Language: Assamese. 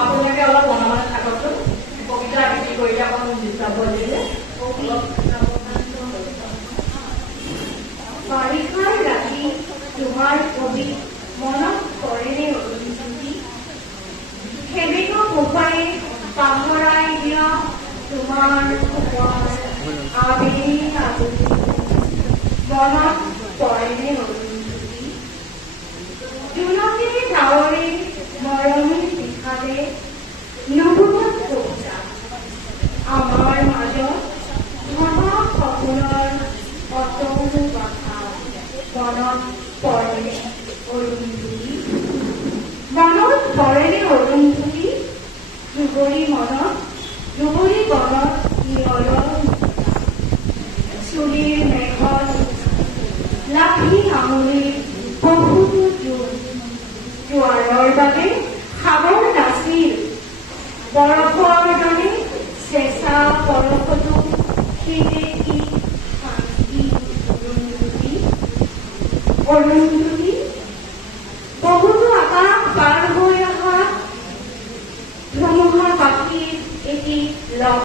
আপোনালোকে অলপ মনে মনে থাককচোন কবিতা আবৃত্তি কৰিলে অকণ ডিষ্টাৰ্ব হৈ দিলে বাৰিষাৰ ৰাতি তোমাৰ কবি মনত পৰেনে অৰুন্ধতী সেমেকা মুখৰে পাহৰাই দিয়া তোমাৰ আবেলি আবেলি মনত পৰেনে অৰুন্ধতী জোনাকে ডাৱৰে মৰমে পিঠালে নুবুজত কবিতা আমাৰ মাজত ঘনা সপোনৰ অতনো বাধা মনত পৰেনে অৰুন্ধতী মনত পৰেনে অৰুন্ধতী ধুবুৰী মনত ধুবুৰী বনত নিয়ৰৰ চুলিৰ মেঘত লাভি আঙুলিৰ বহুতো জোৱাৰৰ বাবে সাগৰ নাছিল বৰফৰ দৰে চেঁচা বৰফতো শিৰে